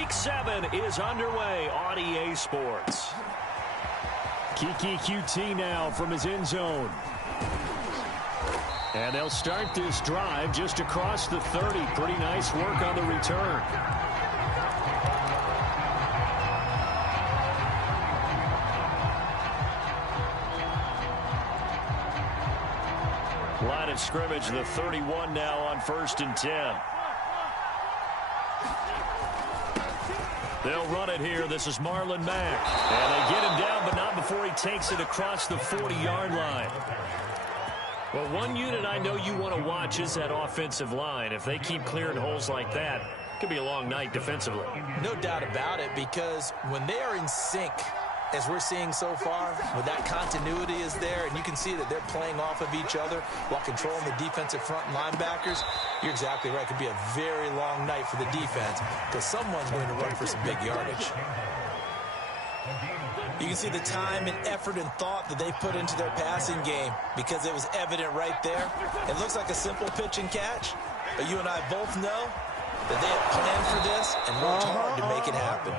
Week 7 is underway on EA Sports. Keke QT now from his end zone. And they'll start this drive just across the 30. Pretty nice work on the return. Line of scrimmage, the 31 now on 1st and 10. They'll run it here. This is Marlon Mack. And they get him down, but not before he takes it across the 40-yard line. Well, one unit I know you want to watch is that offensive line. If they keep clearing holes like that, it could be a long night defensively. No doubt about it, because when they are in sync, as we're seeing so far, when that continuity is there and you can see that they're playing off of each other while controlling the defensive front linebackers, you're exactly right. It could be a very long night for the defense because someone's going to run for some big yardage. You can see the time and effort and thought that they put into their passing game because it was evident right there. It looks like a simple pitch and catch, but you and I both know that they have planned for this and worked hard to make it happen.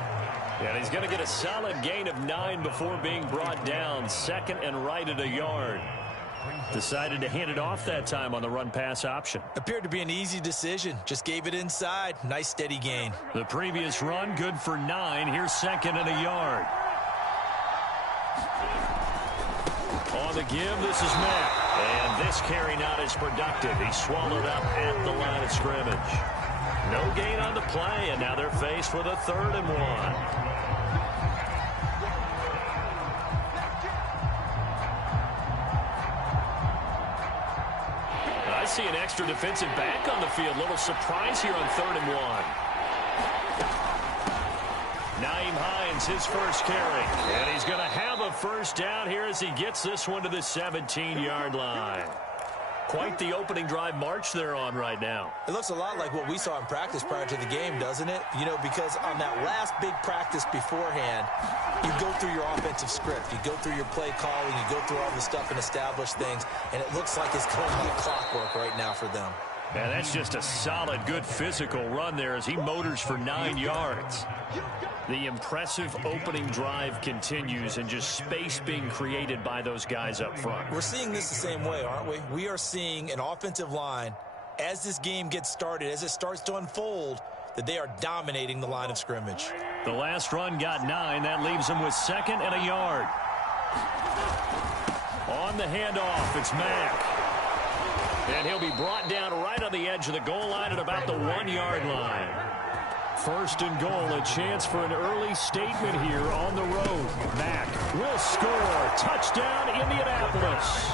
And he's going to get a solid gain of 9 before being brought down. 2nd and right at a yard. Decided to hand it off that time on the run-pass option. Appeared to be an easy decision. Just gave it inside. Nice steady gain. The previous run good for 9. Here's 2nd and a yard. On the give, this is Mack. And this carry not as productive. He's swallowed up at the line of scrimmage. No gain on the play, and now they're faced with a 3rd and 1. I see an extra defensive back on the field. Little surprise here on 3rd and 1. Nyheim Hines, his first carry. And he's going to have a first down here as he gets this one to the 17-yard line. Quite the opening drive march they're on right now. It looks a lot like what we saw in practice prior to the game, doesn't it? You know, because on that last big practice beforehand, you go through your offensive script. You go through your play calling. You go through all the stuff and establish things. And it looks like it's going like clockwork right now for them. And that's just a solid, good physical run there as he motors for 9 yards. The impressive opening drive continues and just space being created by those guys up front. We're seeing this the same way, aren't we? We are seeing an offensive line, as this game gets started, as it starts to unfold, that they are dominating the line of scrimmage. The last run got 9. That leaves them with 2nd and a yard. On the handoff, it's Mack. And he'll be brought down right on the edge of the goal line at about the 1-yard line. 1st and goal, a chance for an early statement here on the road. Mack will score. Touchdown, Indianapolis.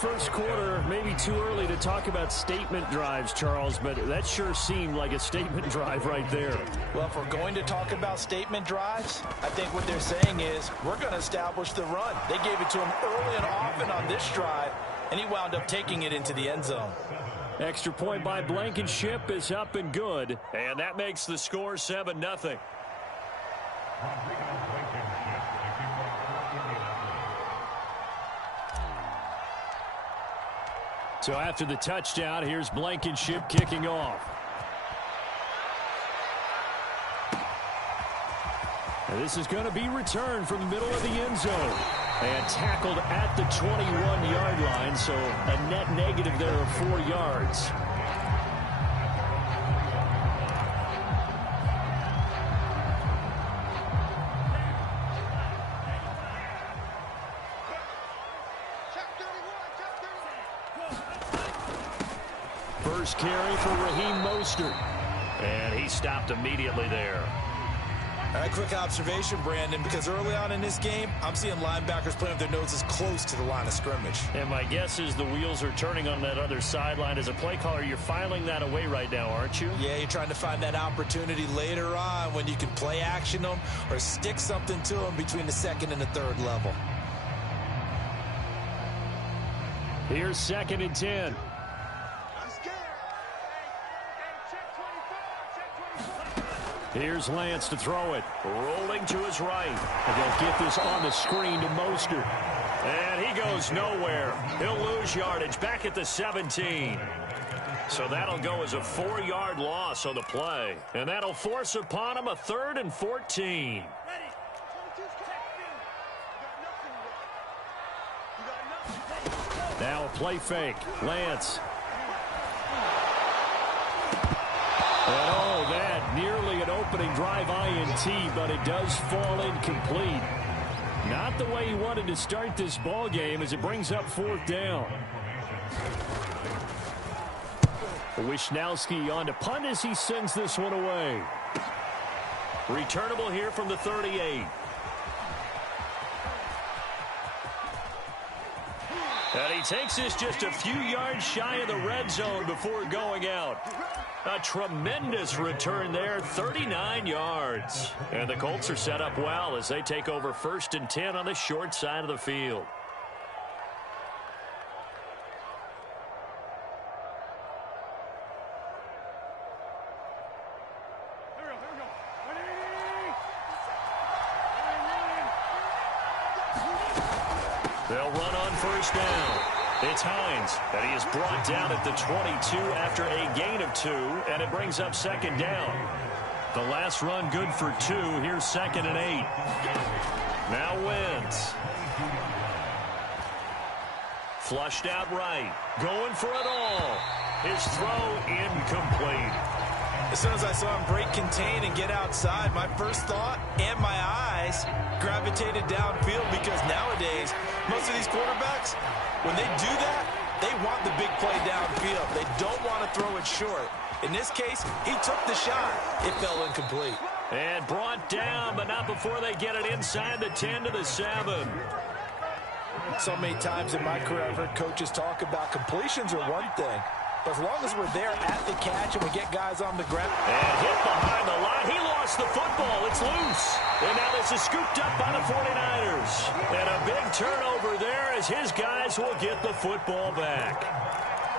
First quarter, maybe too early to talk about statement drives, Charles, but that sure seemed like a statement drive right there. Well, if we're going to talk about statement drives, I think what they're saying is we're going to establish the run. They gave it to him early and often on this drive, and he wound up taking it into the end zone. Extra point by Blankenship is up and good. And that makes the score 7-0. So after the touchdown, here's Blankenship kicking off. And this is going to be returned from the middle of the end zone. And tackled at the 21-yard line, so a net negative there of 4 yards. First carry for Raheem Mostert. And he stopped immediately there. All right, quick observation, Brandon, because early on in this game, I'm seeing linebackers playing with their noses close to the line of scrimmage. And my guess is the wheels are turning on that other sideline. As a play caller, you're filing that away right now, aren't you? Yeah, you're trying to find that opportunity later on when you can play action them or stick something to them between the 2nd and the 3rd level. Here's 2nd and 10. Here's Lance to throw it. Rolling to his right. And they'll get this on the screen to Mostert. And he goes nowhere. He'll lose yardage back at the 17. So that'll go as a 4-yard loss on the play. And that'll force upon him a 3rd and 14. Now a play fake. Lance. And oh, that nearly an opening drive INT, but it does fall incomplete. Not the way he wanted to start this ball game as it brings up 4th down. Wishnowski on to punt as he sends this one away. Returnable here from the 38. And he takes this just a few yards shy of the red zone before going out. A tremendous return there, 39 yards. And the Colts are set up well as they take over 1st and 10 on the short side of the field. They'll run on 1st down. It's Hines, and he is brought down at the 22 after a gain of 2, and it brings up 2nd down. The last run good for 2. Here's 2nd and 8. Now Wentz. Flushed out right. Going for it all. His throw incomplete. As soon as I saw him break contain and get outside, my first thought and my eyes gravitated downfield, because nowadays, most of these quarterbacks, when they do that, they want the big play downfield. They don't want to throw it short. In this case, he took the shot. It fell incomplete. And brought down, but not before they get it inside the 10 to the 7. So many times in my career, I've heard coaches talk about completions are one thing, but as long as we're there at the catch and we get guys on the ground. And hit behind the line. He lost the football. It's loose. And now this is scooped up by the 49ers. And a big turnover there as his guys will get the football back.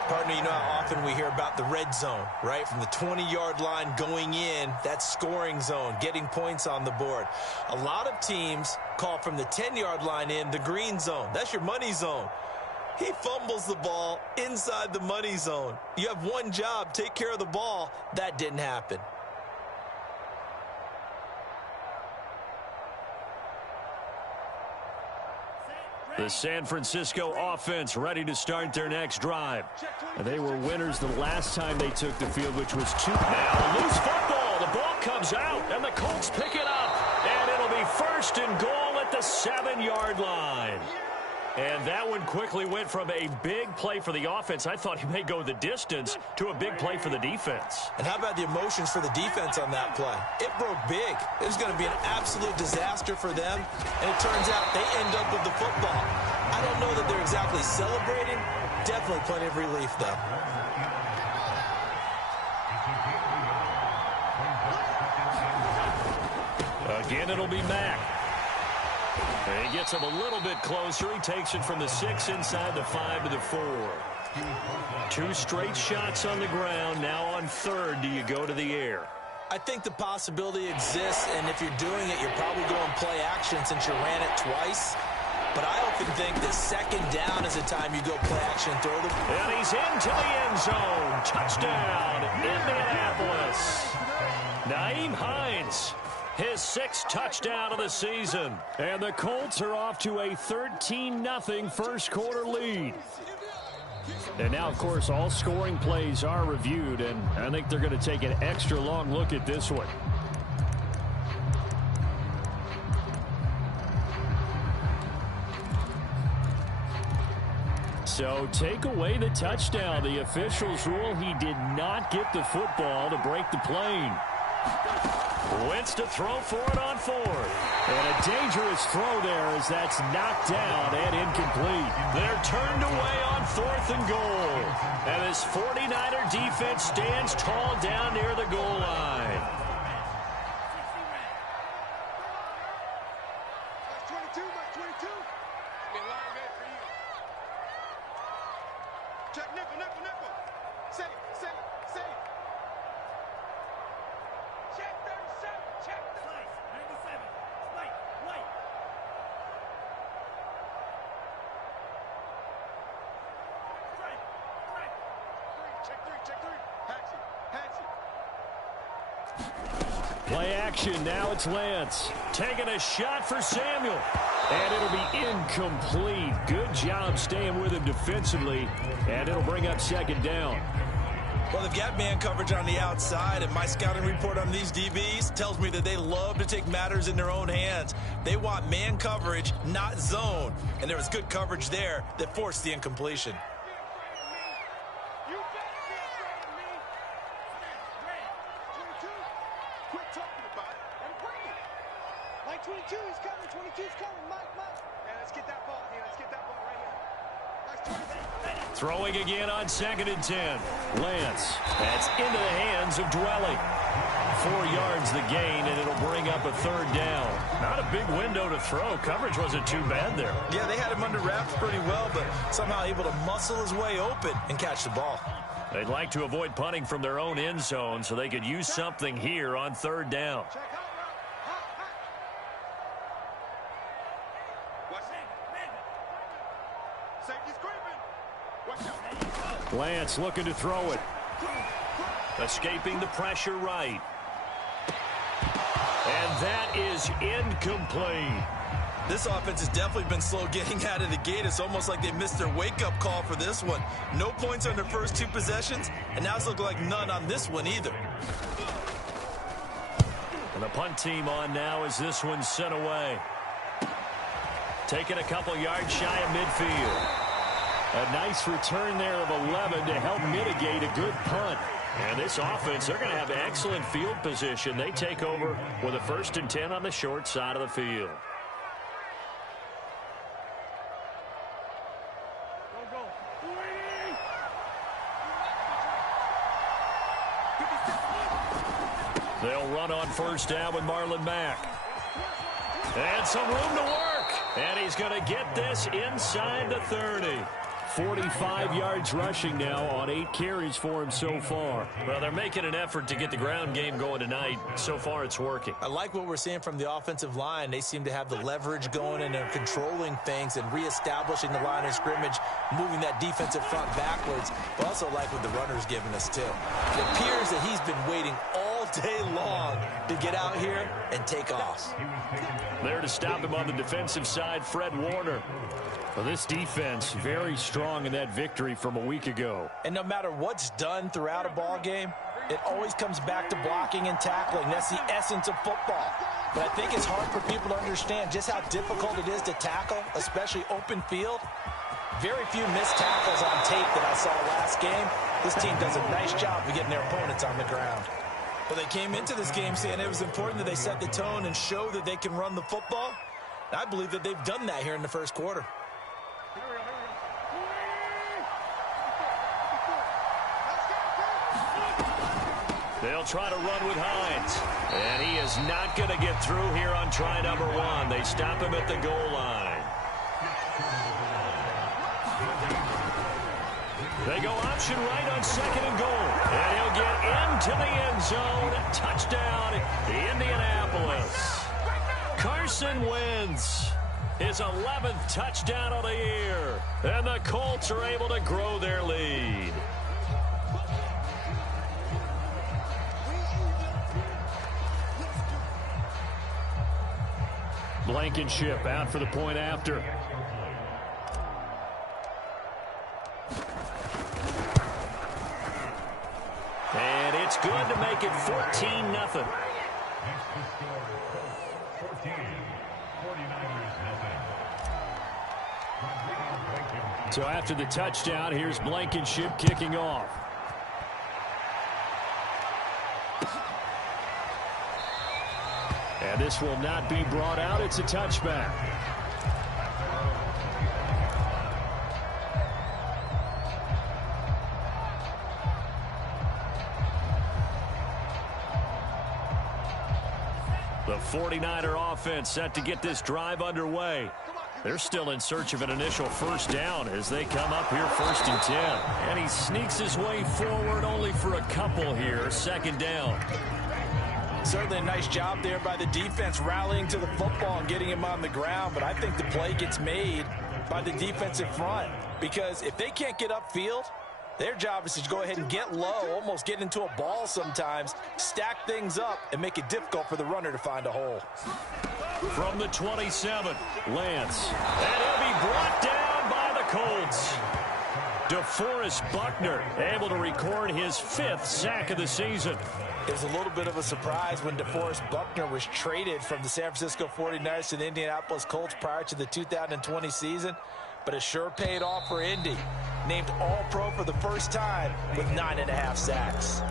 Partner, you know how often we hear about the red zone, right? From the 20-yard line going in, that scoring zone, getting points on the board. A lot of teams call from the 10-yard line in the green zone. That's your money zone. He fumbles the ball inside the money zone. You have one job, take care of the ball. That didn't happen. The San Francisco offense ready to start their next drive. And they were winners the last time they took the field, which was 2. Now, loose football. The ball comes out, and the Colts pick it up. And it'll be 1st and goal at the 7-yard line. And that one quickly went from a big play for the offense, I thought he may go the distance, to a big play for the defense. And how about the emotions for the defense on that play? It broke big. It was going to be an absolute disaster for them, and it turns out they end up with the football. I don't know that they're exactly celebrating. Definitely plenty of relief, though. Again, it'll be Mack. And he gets him a little bit closer. He takes it from the 6 inside the 5 to the 4. 2 straight shots on the ground. Now on 3rd, do you go to the air? I think the possibility exists, and if you're doing it, you're probably going play action since you ran it twice. But I often think that 2nd down is the time you go play action and throw the... And he's into the end zone. Touchdown, Indianapolis. Nyheim Hines. His 6th touchdown of the season. And the Colts are off to a 13-0 first quarter lead. And now, of course, all scoring plays are reviewed, and I think they're going to take an extra long look at this one. So take away the touchdown. The officials rule he did not get the football to break the plane. Wentz to throw for it on 4th. And a dangerous throw there as that's knocked down and incomplete. They're turned away on 4th and goal. And this 49er defense stands tall down near the goal line. Play action. Now it's Lance. Taking a shot for Samuel. And it'll be incomplete. Good job staying with him defensively. And it'll bring up second down. Well, they've got man coverage on the outside, and my scouting report on these DBs tells me that they love to take matters in their own hands. They want man coverage, not zone. And there was good coverage there that forced the incompletion. Throwing again on 2nd and 10. Lance. That's into the hands of Dwelly. 4 yards the gain, and it'll bring up a third down. Not a big window to throw. Coverage wasn't too bad there. Yeah, they had him under wraps pretty well, but somehow able to muscle his way open and catch the ball. They'd like to avoid punting from their own end zone so they could use something here on 3rd down. Lance looking to throw it. Escaping the pressure right. And that is incomplete. This offense has definitely been slow getting out of the gate. It's almost like they missed their wake-up call for this one. No points on their first 2 possessions, and now it's looking like none on this one either. And the punt team on now as this one's sent away. Taking a couple yards shy of midfield. A nice return there of 11 to help mitigate a good punt. And this offense, they're going to have excellent field position. They take over with a 1st and 10 on the short side of the field. They'll run on 1st down with Marlon Mack. And some room to work. And he's going to get this inside the 30. 45 yards rushing now on 8 carries for him so far. Well, they're making an effort to get the ground game going tonight. So far, it's working. I like what we're seeing from the offensive line. They seem to have the leverage going, and they're controlling things and reestablishing the line of scrimmage, moving that defensive front backwards. But also like what the runner's giving us, too. It appears that he's been waiting all day long to get out here and take off. There to stop him on the defensive side, Fred Warner. Well, this defense very strong in that victory from a week ago. And no matter what's done throughout a ball game, it always comes back to blocking and tackling. That's the essence of football. But I think it's hard for people to understand just how difficult it is to tackle, especially open field. Very few missed tackles on tape that I saw last game. This team does a nice job of getting their opponents on the ground. Well, they came into this game saying it was important that they set the tone and show that they can run the football. I believe that they've done that here in the first quarter. They'll try to run with Hines. And he is not going to get through here on try number 1. They stop him at the goal line. They go option right on 2nd and goal. And he'll get into the end zone. Touchdown, Indianapolis. Carson Wentz. His 11th touchdown of the year. And the Colts are able to grow their lead. Blankenship out for the point after. And it's good to make it 14-0. So after the touchdown, here's Blankenship kicking off. And this will not be brought out. It's a touchback. The 49er offense set to get this drive underway. They're still in search of an initial 1st down as they come up here 1st and 10. And he sneaks his way forward only for a couple here. 2nd down. Certainly a nice job there by the defense rallying to the football and getting him on the ground. But I think the play gets made by the defensive front. Because if they can't get upfield, Their job is to go ahead and get low, almost get into a ball sometimes, stack things up, and make it difficult for the runner to find a hole. From the 27, Lance. And he'll be brought down by the Colts. DeForest Buckner able to record his 5th sack of the season. It was a little bit of a surprise when DeForest Buckner was traded from the San Francisco 49ers to the Indianapolis Colts prior to the 2020 season. But it sure paid off for Indy. Named All-Pro for the first time with 9.5 sacks.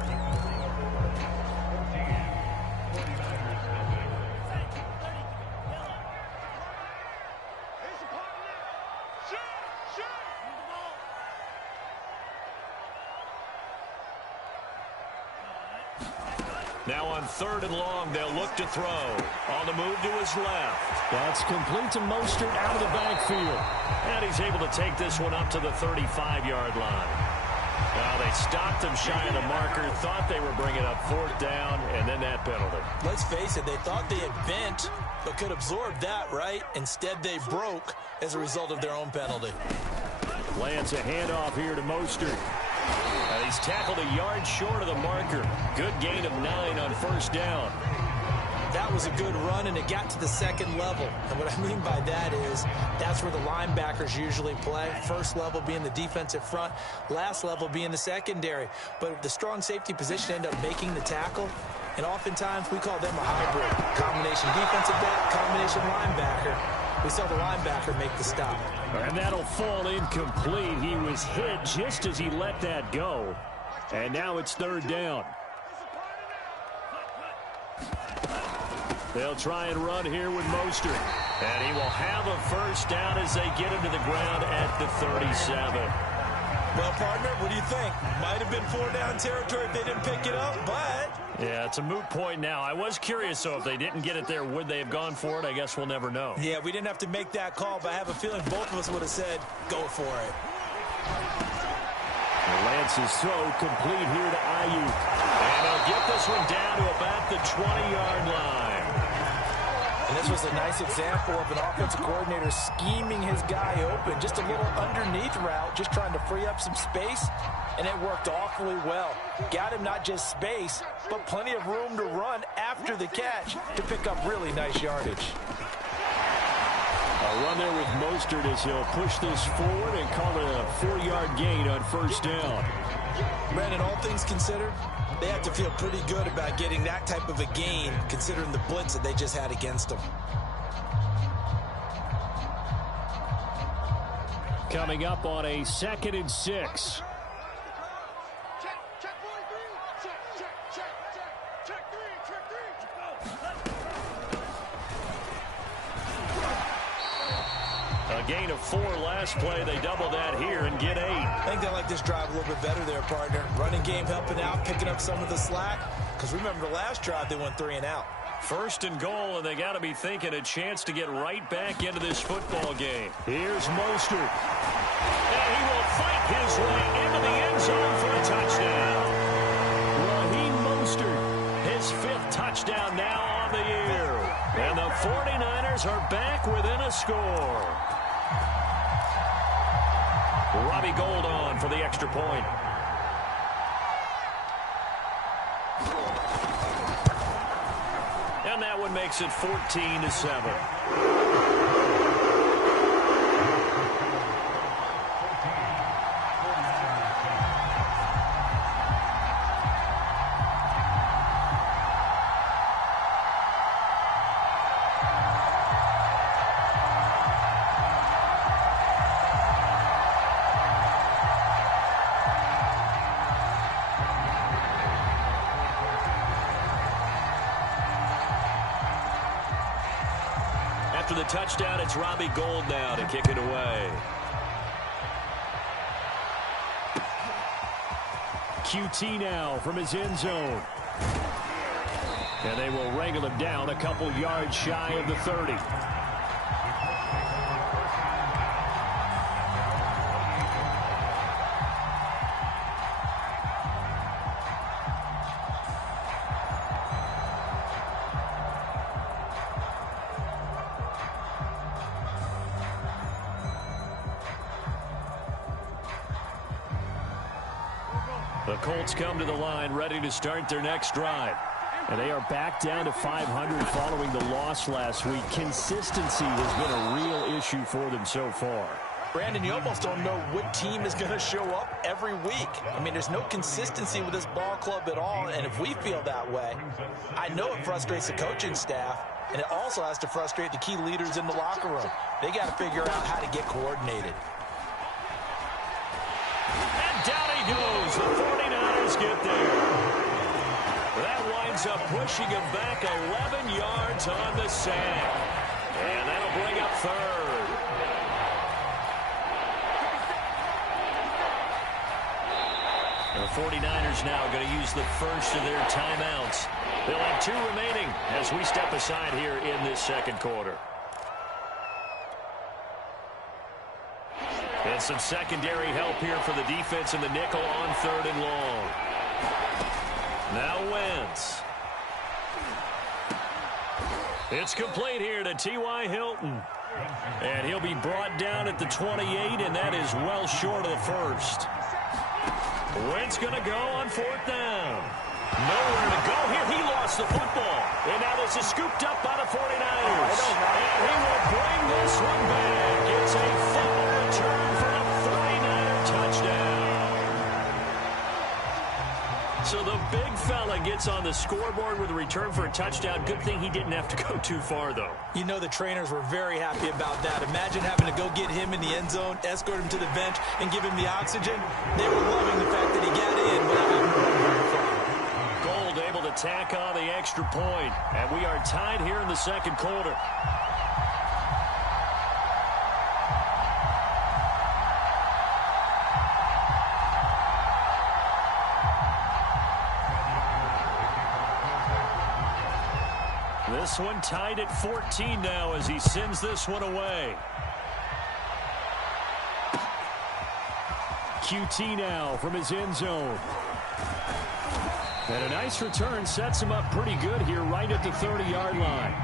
Now on 3rd and long, they'll look to throw. On the move to his left. That's complete to Mostert out of the backfield. And he's able to take this one up to the 35-yard line. They stopped him shy of the marker, thought they were bringing up 4th down, and then that penalty. Let's face it, they thought they had bent, but could absorb that, right? Instead, they broke as a result of their own penalty. Lance, a handoff here to Mostert. And he's tackled a yard short of the marker. Good gain of 9 on 1st down. That was a good run, and it got to the 2nd level. And what I mean by that is that's where the linebackers usually play. 1st level being the defensive front, last level being the secondary. But the strong safety position ended up making the tackle, and oftentimes we call them a hybrid. Combination defensive back, combination linebacker. We saw the linebacker make the stop. And that'll fall incomplete. He was hit just as he let that go. And now it's 3rd down. They'll try and run here with Mostert. And he will have a 1st down as they get him to the ground at the 37. Well, partner, what do you think? Might have been 4-down territory if they didn't pick it up, but... Yeah, it's a moot point now. I was curious, so if they didn't get it there, would they have gone for it? I guess we'll never know. Yeah, we didn't have to make that call, but I have a feeling both of us would have said, go for it. Lance's throw complete here to Ayuk. And they'll get this one down to about the 20-yard line. And this was a nice example of an offensive coordinator scheming his guy open. Just a little underneath route, just trying to free up some space, and it worked awfully well. Got him not just space, but plenty of room to run after the catch to pick up really nice yardage. A run there with Mostert as he'll push this forward and call it a 4-yard gain on 1st down. Brandon, all things considered, they have to feel pretty good about getting that type of a gain considering the blitz that they just had against them. Coming up on a 2nd and 6. A gain of 4 last play. They double that here and get 8. I think they like this drive a little bit better there, partner. Running game helping out, picking up some of the slack. Because remember, the last drive, they went 3 and out. 1st and goal, and they got to be thinking a chance to get right back into this football game. Here's Mostert. And he will fight his way into the end zone for a touchdown. Raheem Mostert, his 5th touchdown now on the year. And the 49ers are back within a score. Robbie Gould on for the extra point. And that one makes it 14-7. After the touchdown, it's Robbie Gould now to kick it away. QT now from his end zone. And they will wrangle him down a couple yards shy of the 30. The Colts come to the line ready to start their next drive. And they are back down to 500 following the loss last week. Consistency has been a real issue for them so far. Brandon, you almost don't know what team is going to show up every week. I mean, there's no consistency with this ball club at all, and if we feel that way, I know it frustrates the coaching staff, and it also has to frustrate the key leaders in the locker room. They got to figure out how to get coordinated. And down he goes. The 49ers get there. That winds up pushing him back 11 yards on the sack. And that'll bring up third. The 49ers now going to use the first of their timeouts. They'll have 2 remaining as we step aside here in this second quarter. And some secondary help here for the defense in the nickel on 3rd and long. Now Wentz. It's complete here to T.Y. Hilton. And he'll be brought down at the 28, and that is well short of the first. Wentz going to go on 4th down. Nowhere to go here. He lost the football. And now this is scooped up by the 49ers. And he will bring this one back. It's a fumble return for a 49er touchdown. So the big fella gets on the scoreboard with a return for a touchdown. Good thing he didn't have to go too far, though. You know the trainers were very happy about that. Imagine having to go get him in the end zone, escort him to the bench, and give him the oxygen. They were loving the fact that he got in without even running very far. Gold able to tack on the extra point, and we are tied here in the second quarter. This one tied at 14 now as he sends this one away. QT now from his end zone. And a nice return sets him up pretty good here right at the 30-yard line.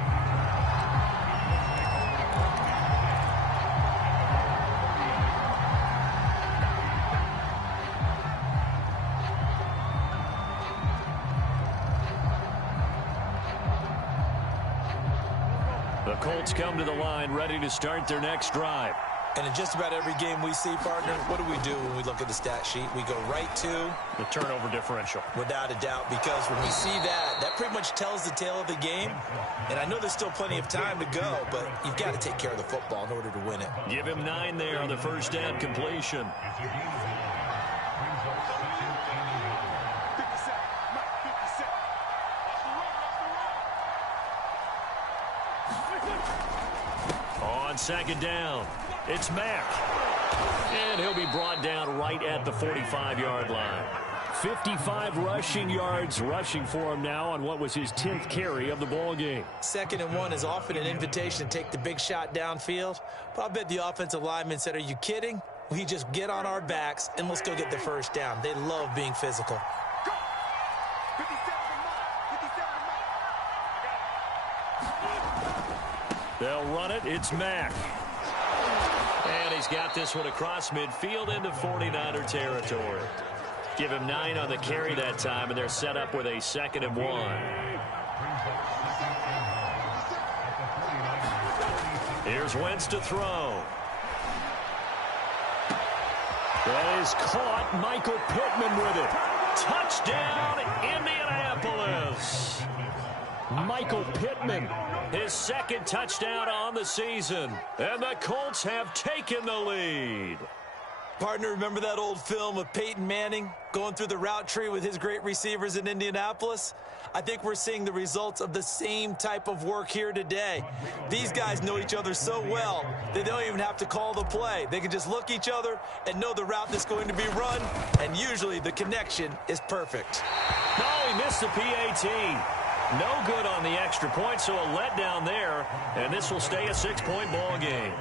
The Colts come to the line ready to start their next drive. And in just about every game we see, partner, what do we do when we look at the stat sheet? We go right to the turnover differential. Without a doubt, because when we see that, that pretty much tells the tale of the game. And I know there's still plenty of time to go, but you've got to take care of the football in order to win it. Give him 9 there on the first down completion. On second down, it's Mack. And he'll be brought down right at the 45-yard line. 55 rushing yards rushing for him now on what was his 10th carry of the ball game. 2nd and 1 is often an invitation to take the big shot downfield. But I bet the offensive lineman said, are you kidding? We just get on our backs and let's go get the first down. They love being physical. They'll run it. It's Mack. And he's got this one across midfield into 49er territory. Give him 9 on the carry that time, and they're set up with a 2nd and 1. Here's Wentz to throw. That is caught. Michael Pittman with it. Touchdown, Indianapolis. Michael Pittman, his 2nd touchdown on the season. And the Colts have taken the lead. Partner, remember that old film of Peyton Manning going through the route tree with his great receivers in Indianapolis? I think we're seeing the results of the same type of work here today. These guys know each other so well, they don't even have to call the play. They can just look each other and know the route that's going to be run, and usually the connection is perfect. No, he missed the PAT. No good on the extra point, so a letdown there, and this will stay a 6-point ball game.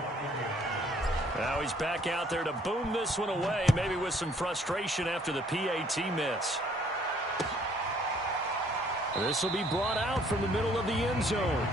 Now he's back out there to boom this one away, maybe with some frustration after the PAT miss. This will be brought out from the middle of the end zone.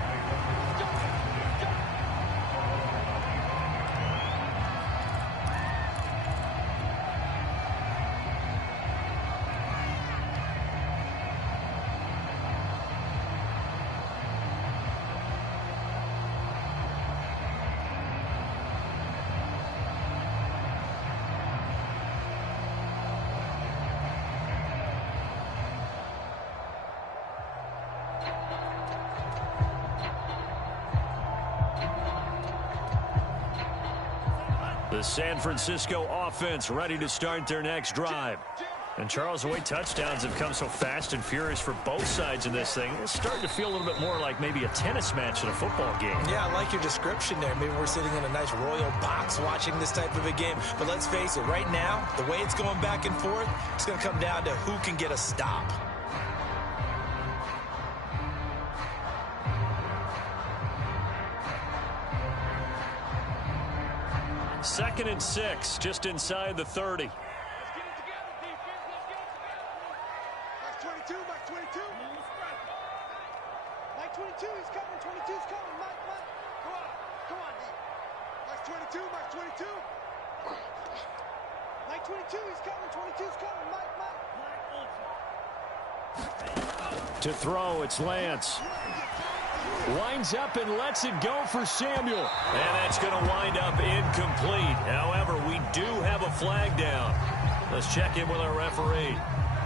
The San Francisco offense ready to start their next drive. And, Charles, the way touchdowns have come so fast and furious for both sides in this thing, it's starting to feel a little bit more like maybe a tennis match in a football game. Yeah, I like your description there. Maybe we're sitting in a nice royal box watching this type of a game. But let's face it, right now, the way it's going back and forth, it's going to come down to who can get a stop. Second and 6, just inside the 30. To throw, it's Lance. Winds up and lets it go for Samuel. And that's going to wind up incomplete. However, we do have a flag down. Let's check in with our referee.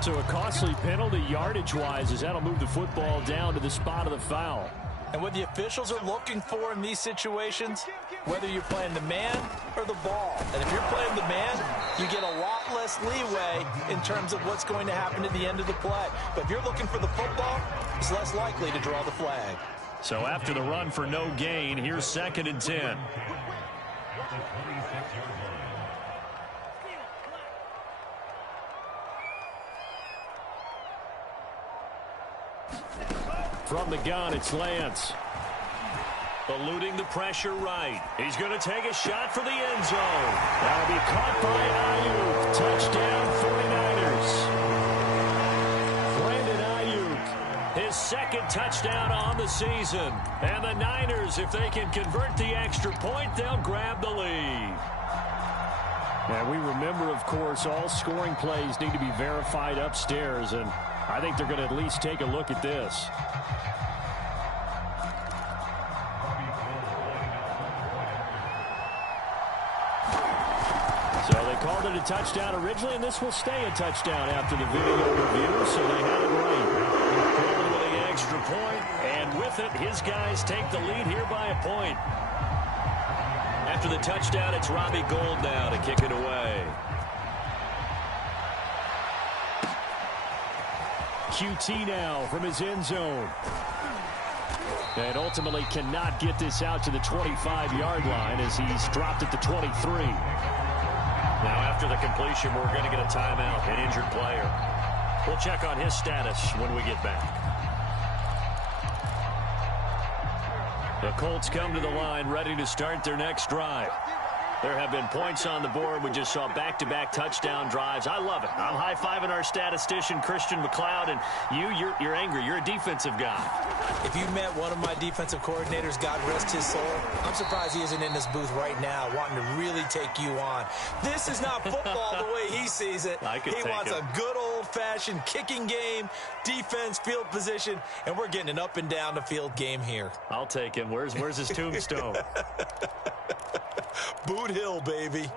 So a costly penalty yardage-wise as that'll move the football down to the spot of the foul. And what the officials are looking for in these situations, whether you're playing the man or the ball. And if you're playing the man, you get a lot less leeway in terms of what's going to happen at the end of the play. But if you're looking for the football, it's less likely to draw the flag. So after the run for no gain, here's 2nd and 10. From the gun, it's Lance. Eluding the pressure right. He's going to take a shot for the end zone. That'll be caught by Ayuk. Touchdown 49ers. Brandon Ayuk, his second touchdown on the season. And the Niners, if they can convert the extra point, they'll grab the lead. And we remember, of course, all scoring plays need to be verified upstairs, and I think they're going to at least take a look at this. Called it a touchdown originally, and this will stay a touchdown after the video review, so they had it right. Going with the extra point, and with it, his guys take the lead here by a point. After the touchdown, it's Robbie Gould now to kick it away. QT now from his end zone. And ultimately cannot get this out to the 25-yard line as he's dropped at the 23. Now, after the completion, we're going to get a timeout, an injured player. We'll check on his status when we get back. The Colts come to the line, ready to start their next drive. There have been points on the board. We just saw back-to-back touchdown drives. I love it. I'm high-fiving our statistician, Christian McLeod, and you're angry. You're a defensive guy. If you met one of my defensive coordinators, God rest his soul, I'm surprised he isn't in this booth right now wanting to really take you on. This is not football the way he sees it. He wants a good old-fashioned kicking game, defense, field position, and we're getting an up-and-down-the-field game here. I'll take him. Where's his tombstone? Boot Hill, baby.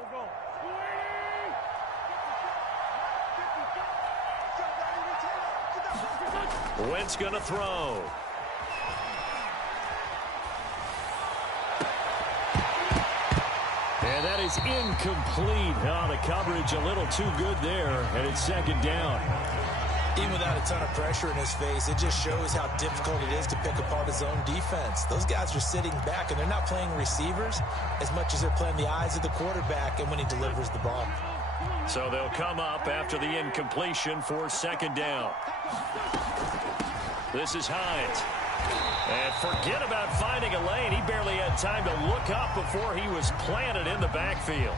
Wentz gonna throw. And that is incomplete. Oh, the coverage a little too good there, and it's 2nd down. Even without a ton of pressure in his face, it just shows how difficult it is to pick apart his own defense. Those guys are sitting back, and they're not playing receivers as much as they're playing the eyes of the quarterback and when he delivers the ball. So they'll come up after the incompletion for 2nd down. This is Hines. And forget about finding a lane. He barely had time to look up before he was planted in the backfield.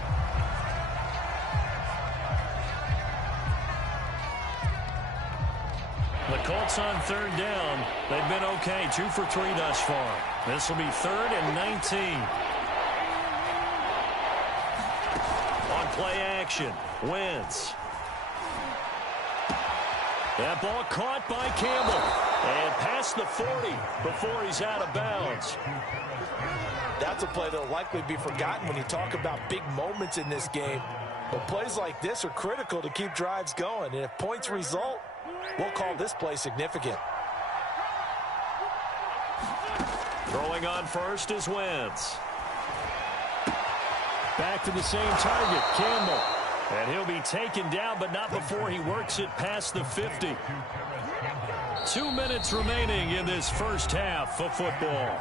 The Colts on 3rd down. They've been okay, 2 for 3 thus far. This will be 3rd and 19. On play action, Wentz. That ball caught by Campbell. And past the 40 before he's out of bounds. That's a play that will likely be forgotten when you talk about big moments in this game. But plays like this are critical to keep drives going. And if points result, we'll call this play significant. Throwing on first is Wentz. Back to the same target, Campbell. And he'll be taken down, but not before he works it past the 50. 2 minutes remaining in this first half of football.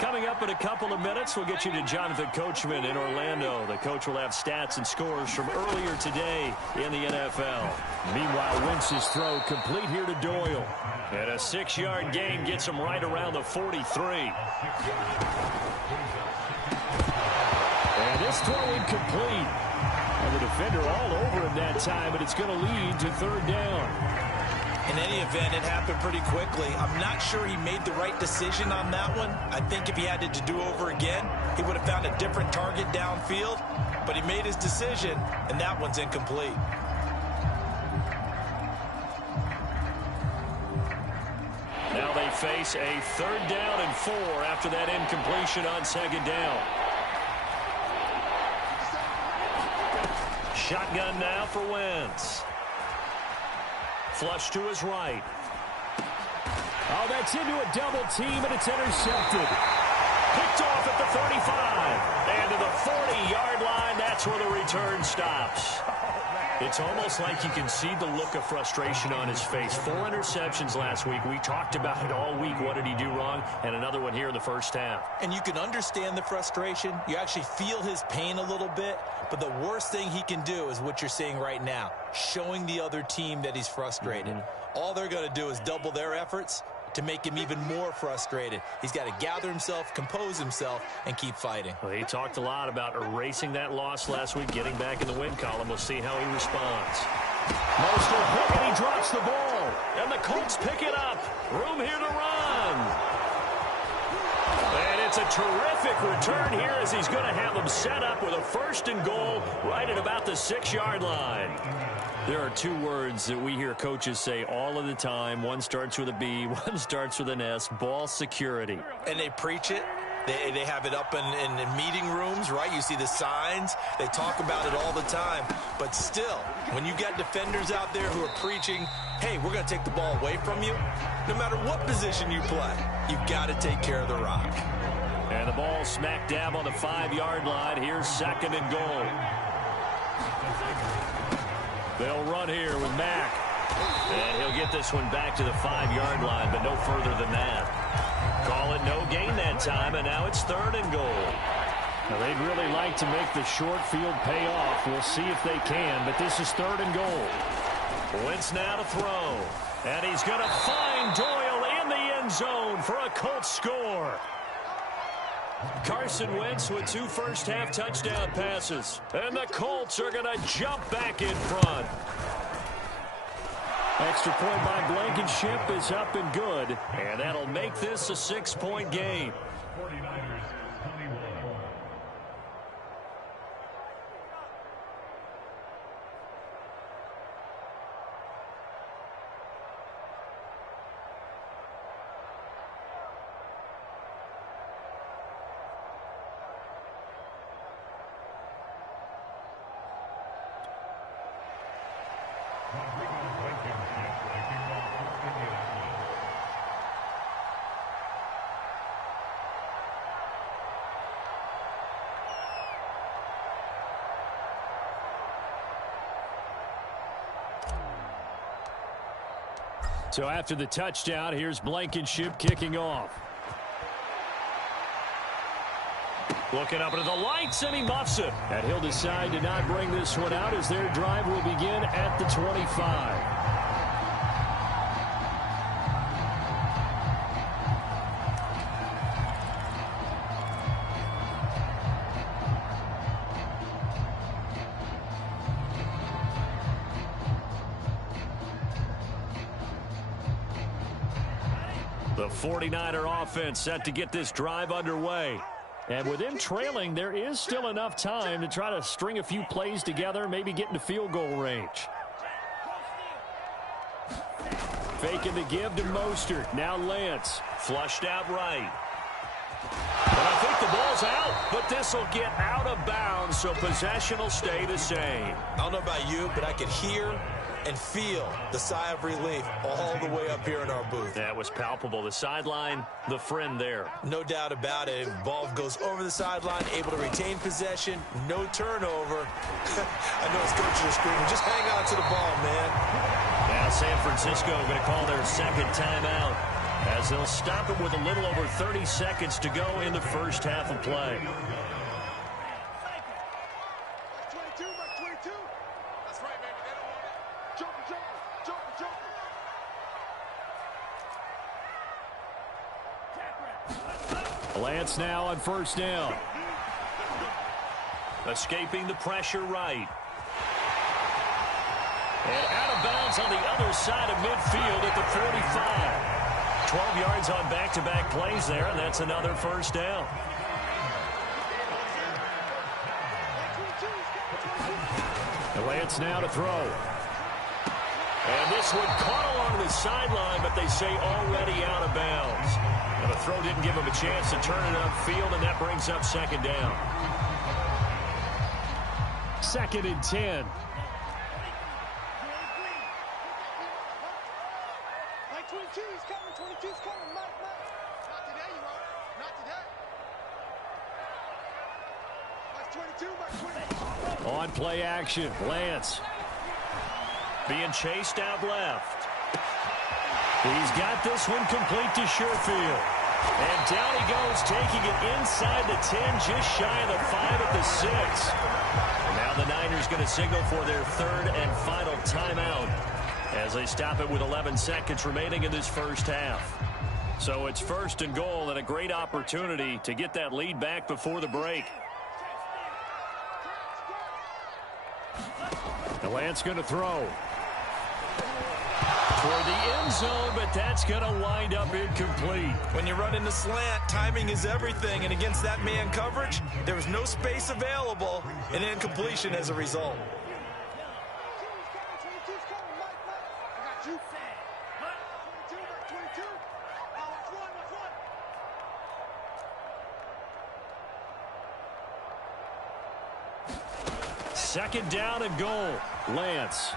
Coming up in a couple of minutes, we'll get you to Jonathan Coachman in Orlando. The coach will have stats and scores from earlier today in the NFL. Meanwhile, Wentz's throw complete here to Doyle. And a 6-yard gain gets him right around the 43. And this throw incomplete. And the defender all over him that time, but it's going to lead to third down. In any event, it happened pretty quickly. I'm not sure he made the right decision on that one. I think if he had it to do over again, he would have found a different target downfield. But he made his decision, and that one's incomplete. Now they face a 3rd down and 4 after that incompletion on 2nd down. Shotgun now for Wentz. Flush to his right. Oh, that's into a double team, and it's intercepted. Picked off at the 35. And to the 40-yard line, that's where the return stops. It's almost like you can see the look of frustration on his face. 4 interceptions last week. We talked about it all week. What did he do wrong? And another one here in the first half. And you can understand the frustration. You actually feel his pain a little bit. But the worst thing he can do is what you're seeing right now, showing the other team that he's frustrated. All they're going to do is double their efforts to make him even more frustrated. He's got to gather himself, compose himself, and keep fighting. Well, he talked a lot about erasing that loss last week, getting back in the win column. We'll see how he responds. Mostert hit, and he drops the ball. And the Colts pick it up. Room here to run. And it's a terrific return here as he's going to have them set up with a 1st and goal right at about the 6-yard line. There are 2 words that we hear coaches say all of the time. One starts with a B, one starts with an S, ball security. And they preach it. They have it up in meeting rooms, right? You see the signs. They talk about it all the time. But still, when you got defenders out there who are preaching, hey, we're going to take the ball away from you, no matter what position you play, you've got to take care of the rock. And the ball smack dab on the 5-yard line. Here's 2nd and goal. They'll run here with Mack. And he'll get this one back to the 5-yard line, but no further than that. Call it no gain that time, and now it's 3rd and goal. Now, they'd really like to make the short field pay off. We'll see if they can, but this is 3rd and goal. Wentz now to throw. And he's going to find Doyle in the end zone for a Colts score. Carson Wentz with 2 first-half touchdown passes. And the Colts are going to jump back in front. Extra point by Blankenship is up and good. And that'll make this a 6-point game. So after the touchdown, here's Blankenship kicking off. Looking up into the lights, and he muffs it. And he'll decide to not bring this one out as their drive will begin at the 25. The 49er offense set to get this drive underway. And with them trailing, there is still enough time to try to string a few plays together, maybe get into field goal range. Faking the give to Mostert. Now Lance. Flushed out right. And I think the ball's out, but this will get out of bounds, so possession will stay the same. I don't know about you, but I could hear and feel the sigh of relief all the way up here in our booth. That was palpable. The sideline, the friend there. No doubt about it. Ball goes over the sideline, able to retain possession, no turnover. I know his coaches are screaming, just hang on to the ball, man. Now San Francisco going to call their second timeout as they'll stop it with a little over 30 seconds to go in the first half of play. Lance now on first down. Escaping the pressure right. And out of bounds on the other side of midfield at the 45. 12 yards on back-to-back plays there, and that's another first down. And Lance now to throw. And this one caught along the sideline, but they say already out of bounds. And the throw didn't give him a chance to turn it upfield, and that brings up second down. 2nd and 10. On play action, Lance. Being chased out left. He's got this one complete to Sherfield. And down he goes, taking it inside the 10, just shy of the 5 at the 6. And now the Niners going to signal for their third and final timeout as they stop it with 11 seconds remaining in this first half. So it's 1st and goal, and a great opportunity to get that lead back before the break. And Lance going to throw. Toward the end zone, but that's going to wind up incomplete. When you run into slant, timing is everything, and against that man coverage, there was no space available, and incompletion as a result. Second down and goal. Lance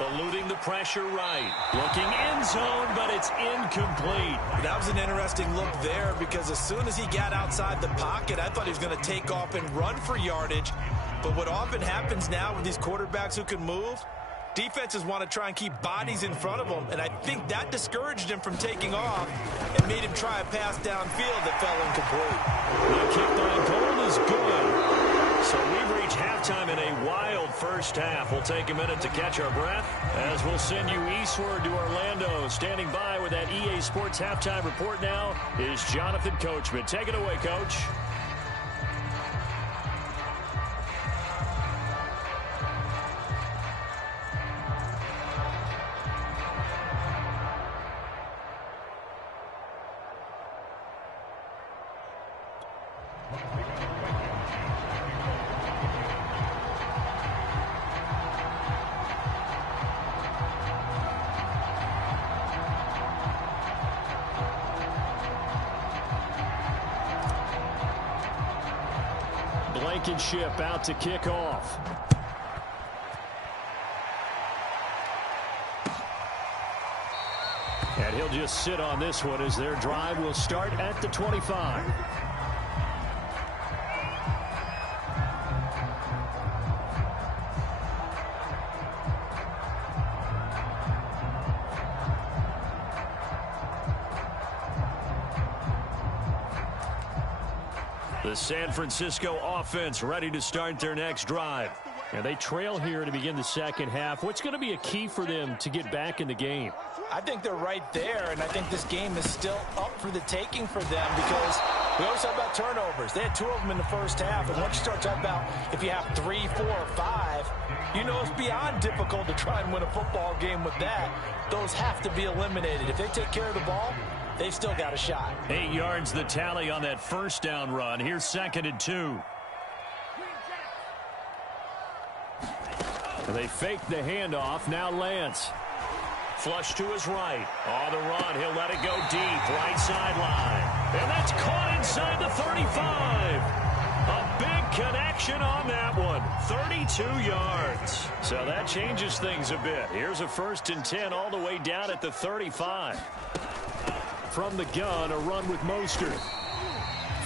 eluding the pressure right. Looking end zone, but it's incomplete. That was an interesting look there because as soon as he got outside the pocket, I thought he was going to take off and run for yardage. But what often happens now with these quarterbacks who can move, defenses want to try and keep bodies in front of them, and I think that discouraged him from taking off and made him try a pass downfield that fell incomplete. The kick by goal is good. So we've reached halftime in a wild first half. We'll take a minute to catch our breath as we'll send you eastward to Orlando. Standing by with that EA Sports halftime report now is Jonathan Coachman. Take it away, Coach. Blankenship out to kick off. And he'll just sit on this one as their drive will start at the 25. The San Francisco offense ready to start their next drive. And they trail here to begin the second half. What's going to be a key for them to get back in the game? I think they're right there, and I think this game is still up for the taking for them because we always talk about turnovers. They had 2 of them in the first half, and once you start talking about if you have 3, 4, or 5, you know it's beyond difficult to try and win a football game with that. Those have to be eliminated. If they take care of the ball, they've still got a shot. 8 yards the tally on that first down run. Here's 2nd and 2. And they fake the handoff. Now Lance. Flush to his right. On the run. He'll let it go deep. Right sideline. And that's caught inside the 35. A big connection on that one. 32 yards. So that changes things a bit. Here's a 1st and 10 all the way down at the 35. From the gun, a run with Mostert.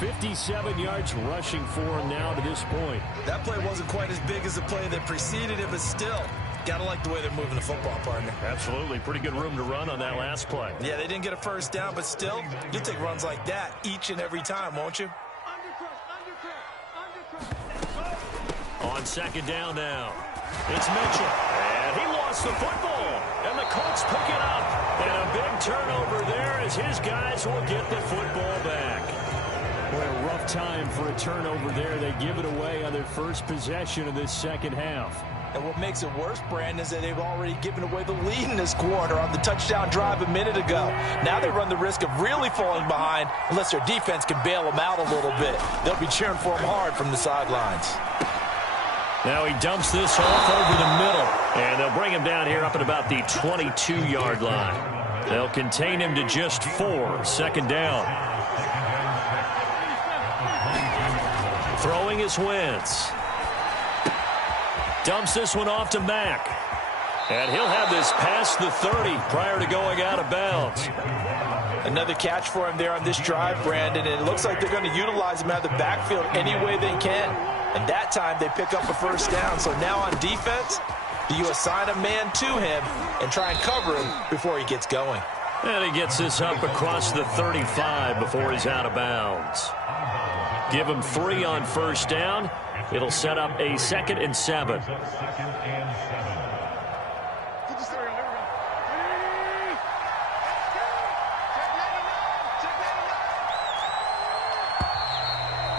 57 yards rushing for him now to this point. That play wasn't quite as big as the play that preceded it, but still, gotta like the way they're moving the football, partner. Absolutely. Pretty good room to run on that last play. Yeah, they didn't get a first down, but still, you'll take runs like that each and every time, won't you? On 2nd down now, it's Mitchell. And he lost the football. And the Colts pick it up. And a big turnover there as his guys will get the football back. Boy, a rough time for a turnover there. They give it away on their first possession of this second half. And what makes it worse, Brandon, is that they've already given away the lead in this quarter on the touchdown drive a minute ago. Now they run the risk of really falling behind unless their defense can bail them out a little bit. They'll be cheering for them hard from the sidelines. Now he dumps this off over the middle. And they'll bring him down here up at about the 22-yard line. They'll contain him to just 4. 2nd down. Throwing is Wentz. Dumps this one off to Mack. And he'll have this past the 30 prior to going out of bounds. Another catch for him there on this drive, Brandon, and it looks like they're going to utilize him out of the backfield any way they can. And that time they pick up a first down. So now on defense, do you assign a man to him and try and cover him before he gets going? And he gets this up across the 35 before he's out of bounds. Give him 3 on first down. It'll set up a 2nd and 7.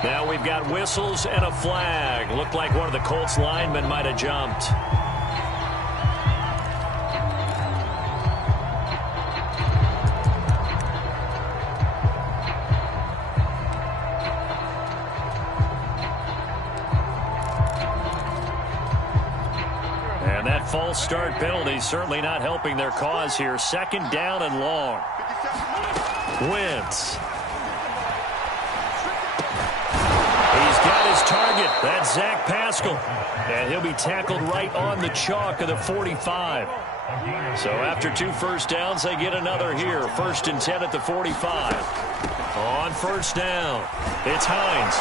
Now we've got whistles and a flag. Looked like one of the Colts linemen might have jumped. And that false start penalty certainly not helping their cause here. 2nd down and long. Wentz. He's got his target. That's Zach Pascal. And he'll be tackled right on the chalk of the 45. So after 2 first downs, they get another here. 1st and 10 at the 45. On first down, it's Hines.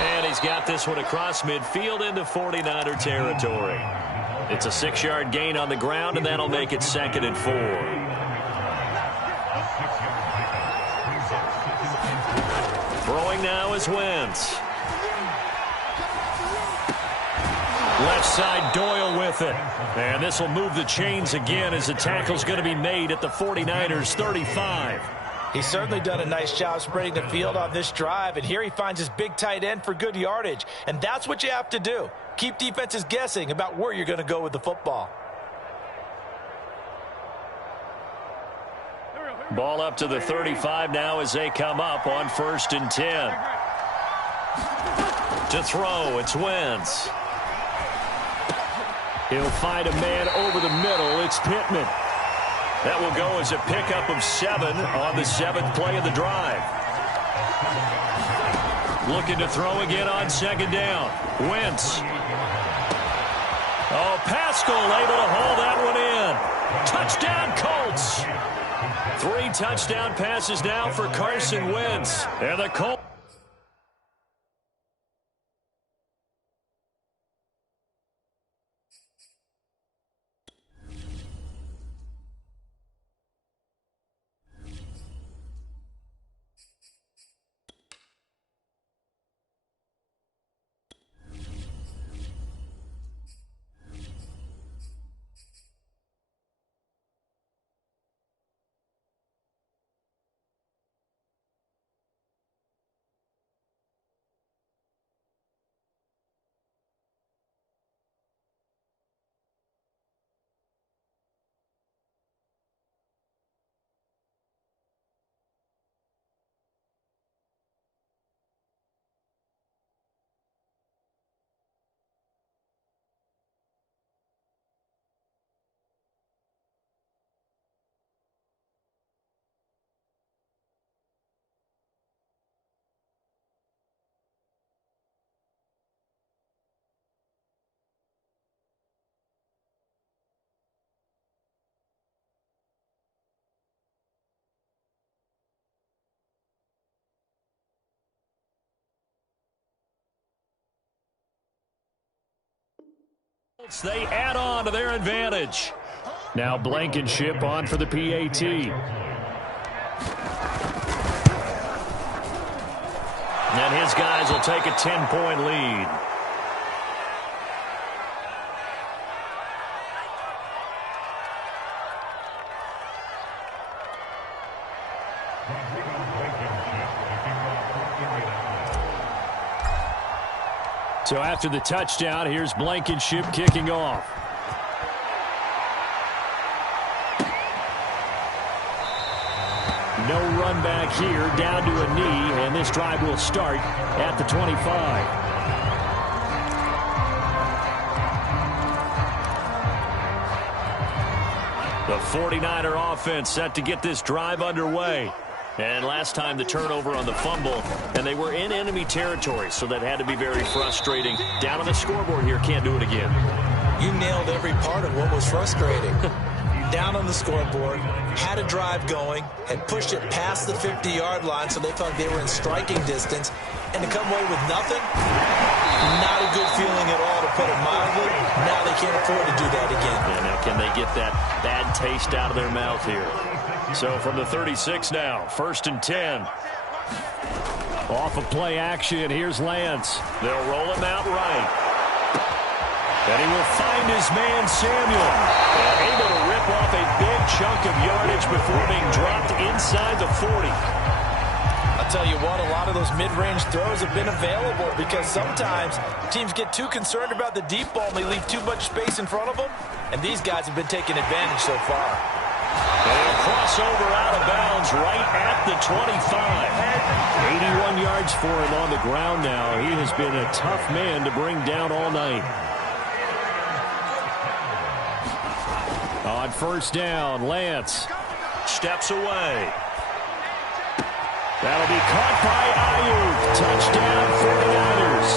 And he's got this one across midfield into 49er territory. It's a 6-yard gain on the ground, and that'll make it 2nd and 4. Throwing now is Wentz. Left side, Doyle with it. And this will move the chains again as the tackle's going to be made at the 49ers 35. He's certainly done a nice job spreading the field on this drive, and here he finds his big tight end for good yardage. And that's what you have to do. Keep defenses guessing about where you're going to go with the football. Ball up to the 35 now as they come up on 1st and 10. To throw, it's Wentz. He'll find a man over the middle. It's Pittman. That will go as a pickup of 7 on the 7th play of the drive. Looking to throw again on 2nd down. Wentz. Oh, Pascal able to haul that one in. Touchdown, Colts. 3 touchdown passes now for Carson Wentz. And the Colts. They add on to their advantage. Now Blankenship on for the PAT. And his guys will take a 10-point lead. So after the touchdown, here's Blankenship kicking off. No run back here, down to a knee, and this drive will start at the 25. The 49er offense set to get this drive underway. And last time the turnover on the fumble, and they were in enemy territory, so that had to be very frustrating. Down on the scoreboard here, can't do it again. You nailed every part of what was frustrating. Down on the scoreboard, had a drive going, had pushed it past the 50-yard line, so they felt they were in striking distance, and to come away with nothing, not a good feeling at all, to put it mildly. Now they can't afford to do that again. Yeah, now can they get that bad taste out of their mouth here? So from the 36 now, 1st and 10. Off of play action, here's Lance. They'll roll him out right. And he will find his man Samuel. And able to rip off a big chunk of yardage before being dropped inside the 40. I'll tell you what, a lot of those mid-range throws have been available because sometimes teams get too concerned about the deep ball and they leave too much space in front of them. And these guys have been taking advantage so far. They'll cross over out of bounds right at the 25. 81 yards for him on the ground now. He has been a tough man to bring down all night. On 1st down, Lance steps away. That'll be caught by Ayuk. Touchdown 49ers.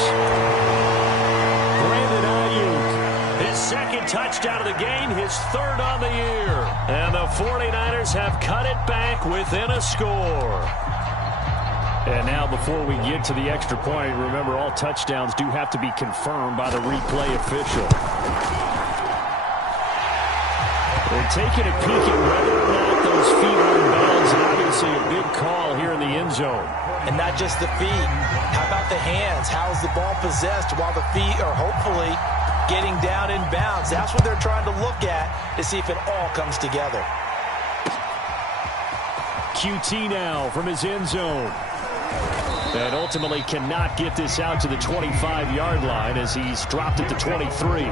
Brandon Ayuk, his 2nd touchdown of the game, his 3rd on the year. And the 49ers have cut it back within a score. And now before we get to the extra point, remember all touchdowns do have to be confirmed by the replay official. They're taking a peek at whether or not those feet are in bounds, and obviously a big call here in the end zone. And not just the feet. How about the hands? How's the ball possessed while the feet are hopefully getting down in bounds? That's what they're trying to look at to see if it all comes together. QT now from his end zone. And ultimately cannot get this out to the 25-yard line as he's dropped at the 23.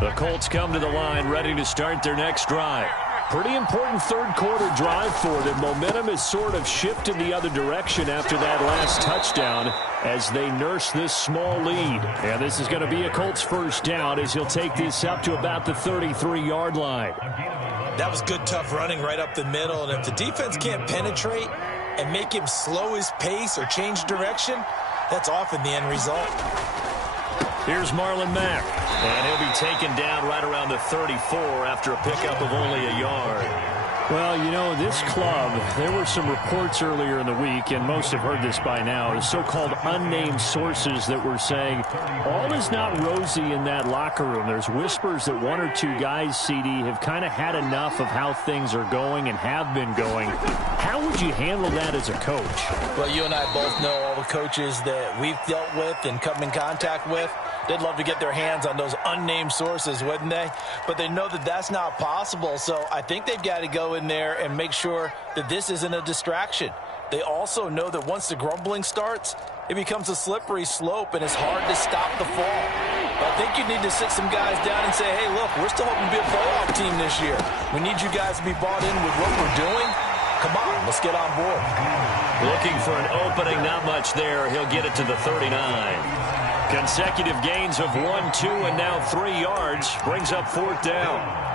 The Colts come to the line ready to start their next drive. Pretty important 3rd quarter drive for them. Momentum has sort of shifted the other direction after that last touchdown as they nurse this small lead. And this is going to be a Colts 1st down as he'll take this up to about the 33-yard line. That was good, tough running right up the middle. And if the defense can't penetrate and make him slow his pace or change direction, that's often the end result. Here's Marlon Mack. And he'll be taken down right around the 34 after a pickup of only a yard. Well, you know, this club, there were some reports earlier in the week, and most have heard this by now, the so-called unnamed sources that were saying all is not rosy in that locker room. There's whispers that 1 or 2 guys, CD, have kind of had enough of how things are going and have been going. How would you handle that as a coach? Well, you and I both know all the coaches that we've dealt with and come in contact with. They'd love to get their hands on those unnamed sources, wouldn't they? But they know that that's not possible, so I think they've got to go in there and make sure that this isn't a distraction. They also know that once the grumbling starts, it becomes a slippery slope and it's hard to stop the fall. But I think you need to sit some guys down and say, hey, look, we're still hoping to be a playoff team this year. We need you guys to be bought in with what we're doing. Come on, let's get on board. Looking for an opening, not much there. He'll get it to the 39. Consecutive gains of 1, 2, and now 3 yards brings up 4th down.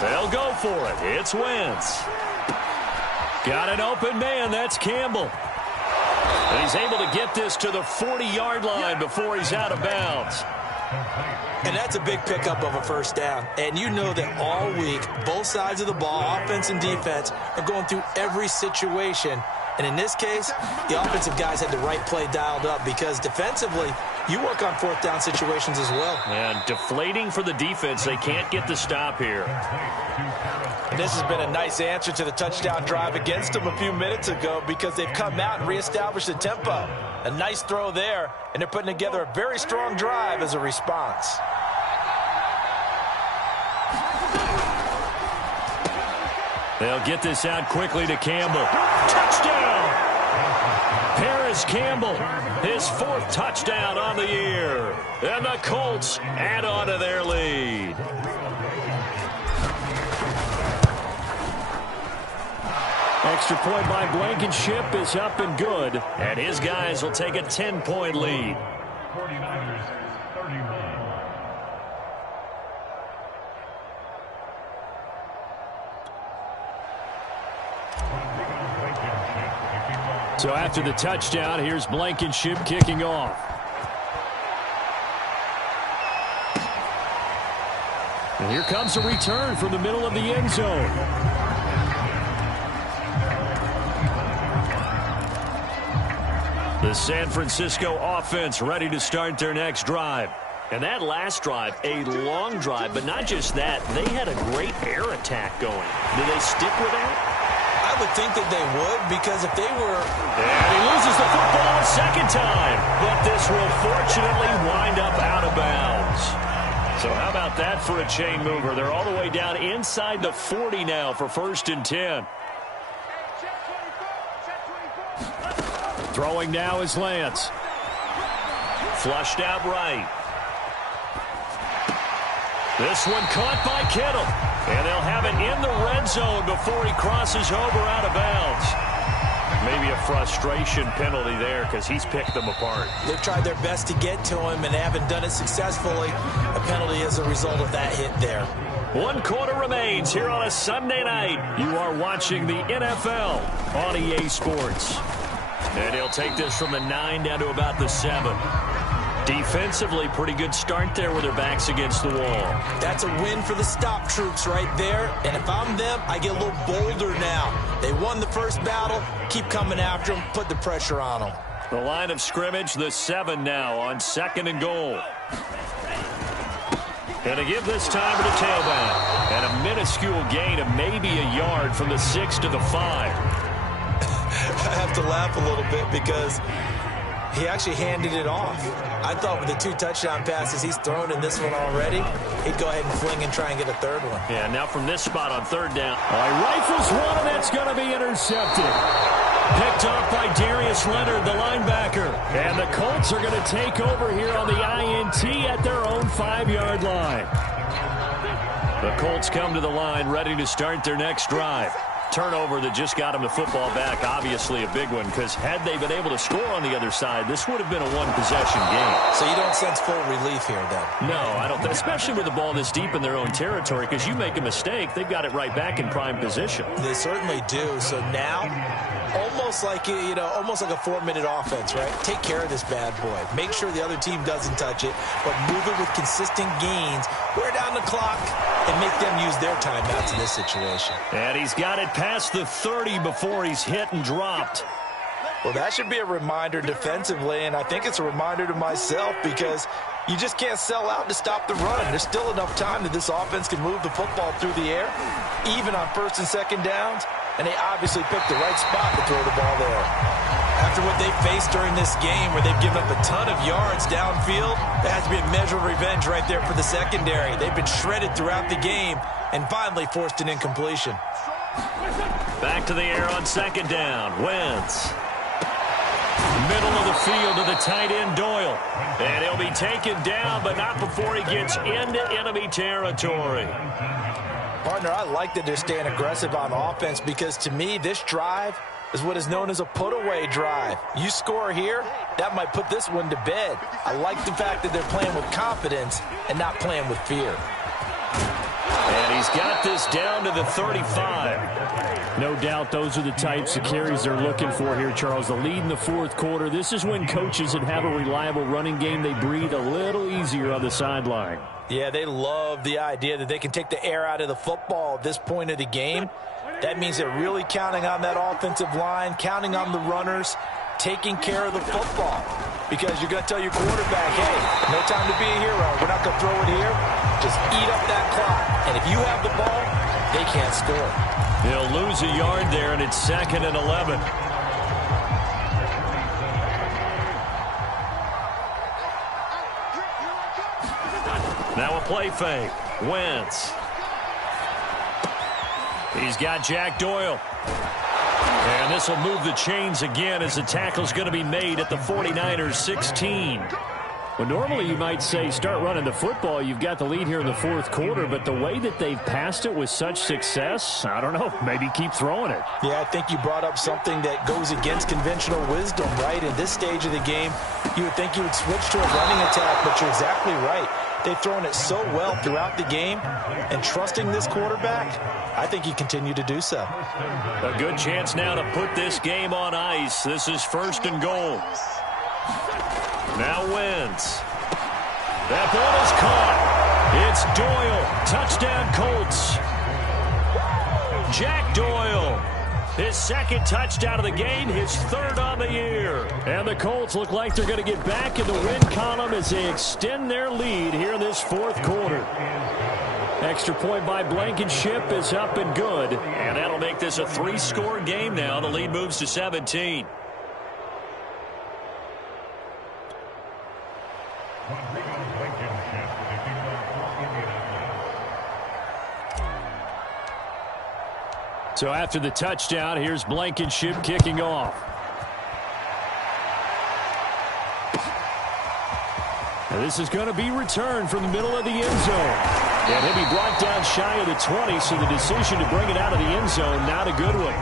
They'll go for it. It's Wentz. Got an open man. That's Campbell. And he's able to get this to the 40-yard line before he's out of bounds. And that's a big pickup of a first down. And you know that all week, both sides of the ball, offense and defense, are going through every situation. And in this case, the offensive guys had the right play dialed up because defensively, you work on fourth down situations as well. And deflating for the defense. They can't get the stop here. And this has been a nice answer to the touchdown drive against them a few minutes ago because they've come out and reestablished the tempo. A nice throw there, and they're putting together a very strong drive as a response. They'll get this out quickly to Campbell. Touchdown! Paris Campbell, his 4th touchdown on the year. And the Colts add on to their lead. Extra point by Blankenship is up and good. And his guys will take a 10-point lead. 49ers 31. So after the touchdown, here's Blankenship kicking off. And here comes a return from the middle of the end zone. The San Francisco offense ready to start their next drive. And that last drive, a long drive, but not just that. They had a great air attack going. Do they stick with that? I would think that they would because if they were... And he loses the football a second time. But this will fortunately wind up out of bounds. So how about that for a chain mover? They're all the way down inside the 40 now for 1st and 10. Throwing now is Lance. Flushed out right. This one caught by Kittle. And they'll have it in the red zone before he crosses over out of bounds. Maybe a frustration penalty there because he's picked them apart. They've tried their best to get to him and they haven't done it successfully. A penalty as a result of that hit there. 1 quarter remains here on a Sunday night. You are watching the NFL on EA Sports. And he'll take this from the 9 down to about the 7. Defensively, pretty good start there with their backs against the wall. That's a win for the stop troops right there. And if I'm them, I get a little bolder now. They won the first battle. Keep coming after them. Put the pressure on them. The line of scrimmage, the 7 now on 2nd and goal. And to give this time to the tailback. And a minuscule gain of maybe a yard from the 6 to the 5. I have to laugh a little bit because he actually handed it off. I thought with the 2 touchdown passes he's thrown in this one already, he'd go ahead and fling and try and get a 3rd one. Yeah, now from this spot on 3rd down. Rifles one, and that's going to be intercepted. Picked off by Darius Leonard, the linebacker. And the Colts are going to take over here on the INT at their own 5-yard line. The Colts come to the line ready to start their next drive. Turnover that just got him the football back, obviously a big one, because had they been able to score on the other side, this would have been a 1-possession game. So you don't sense full relief here, then? No, I don't, especially with the ball this deep in their own territory, because you make a mistake, they've got it right back in prime position. They certainly do. So now, almost like a 4-minute offense, right? Take care of this bad boy. Make sure the other team doesn't touch it, but move it with consistent gains, wear down the clock, and make them use their timeouts in this situation. And he's got it past the 30 before he's hit and dropped. Well, that should be a reminder defensively, and I think it's a reminder to myself because you just can't sell out to stop the run. There's still enough time that this offense can move the football through the air, even on 1st and 2nd downs, and they obviously picked the right spot to throw the ball there. After what they faced during this game where they've given up a ton of yards downfield, there has to be a measure of revenge right there for the secondary. They've been shredded throughout the game and finally forced an incompletion. Back to the air on 2nd down. Wentz. Middle of the field to the tight end, Doyle. And he'll be taken down, but not before he gets into enemy territory. Partner, I like that they're staying aggressive on offense because to me, this drive is what is known as a put-away drive. You score here, that might put this one to bed. I like the fact that they're playing with confidence and not playing with fear. And he's he's got this down to the 35. No doubt those are the types of carries they're looking for here, Charles. The lead in the fourth quarter. This is when coaches that have a reliable running game, they breathe a little easier on the sideline. Yeah, they love the idea that they can take the air out of the football at this point of the game. That means they're really counting on that offensive line, counting on the runners, taking care of the football. Because you're going to tell your quarterback, hey, no time to be a hero. We're not going to throw it here. Just eat up that clock. And if you have the ball, they can't score. They'll lose a yard there, and it's 2nd and 11. Now a play fake. Wentz. He's got Jack Doyle. And this will move the chains again as the tackle's going to be made at the 49ers 16. Well, normally you might say start running the football. You've got the lead here in the fourth quarter, but the way that they've passed it with such success, I don't know, maybe keep throwing it. Yeah, I think you brought up something that goes against conventional wisdom, right? In this stage of the game, you would think you would switch to a running attack, but you're exactly right. They've thrown it so well throughout the game, and trusting this quarterback, I think you continue to do so. A good chance now to put this game on ice. This is 1st and goal. Now Wentz. That ball is caught. It's Doyle. Touchdown Colts. Jack Doyle. His 2nd touchdown of the game, his 3rd on the year. And the Colts look like they're going to get back in the win column as they extend their lead here in this fourth quarter. Extra point by Blankenship is up and good. And that'll make this a 3-score game now. The lead moves to 17. So after the touchdown, here's Blankenship kicking off. And this is going to be returned from the middle of the end zone. And he'll be brought down shy of the 20, so the decision to bring it out of the end zone, not a good one.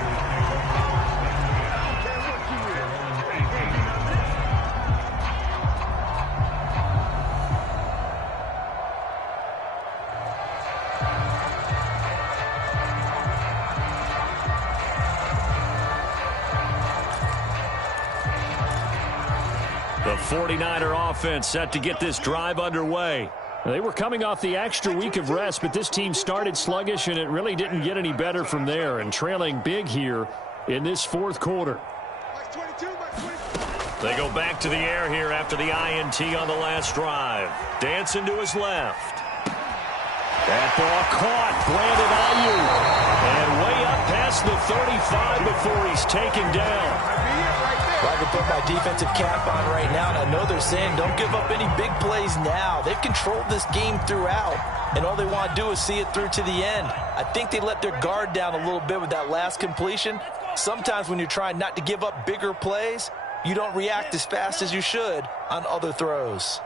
The 49er offense set to get this drive underway. They were coming off the extra week of rest, but this team started sluggish, and it really didn't get any better from there, and trailing big here in this fourth quarter. They go back to the air here after the INT on the last drive. Dancing to his left. That ball caught. Brandon Ayuk. And way up past the 35 before he's taken down. Well, I can put my defensive cap on right now, and I know they're saying don't give up any big plays now. They've controlled this game throughout, and all they want to do is see it through to the end. I think they let their guard down a little bit with that last completion. Sometimes when you're trying not to give up bigger plays, you don't react as fast as you should on other throws.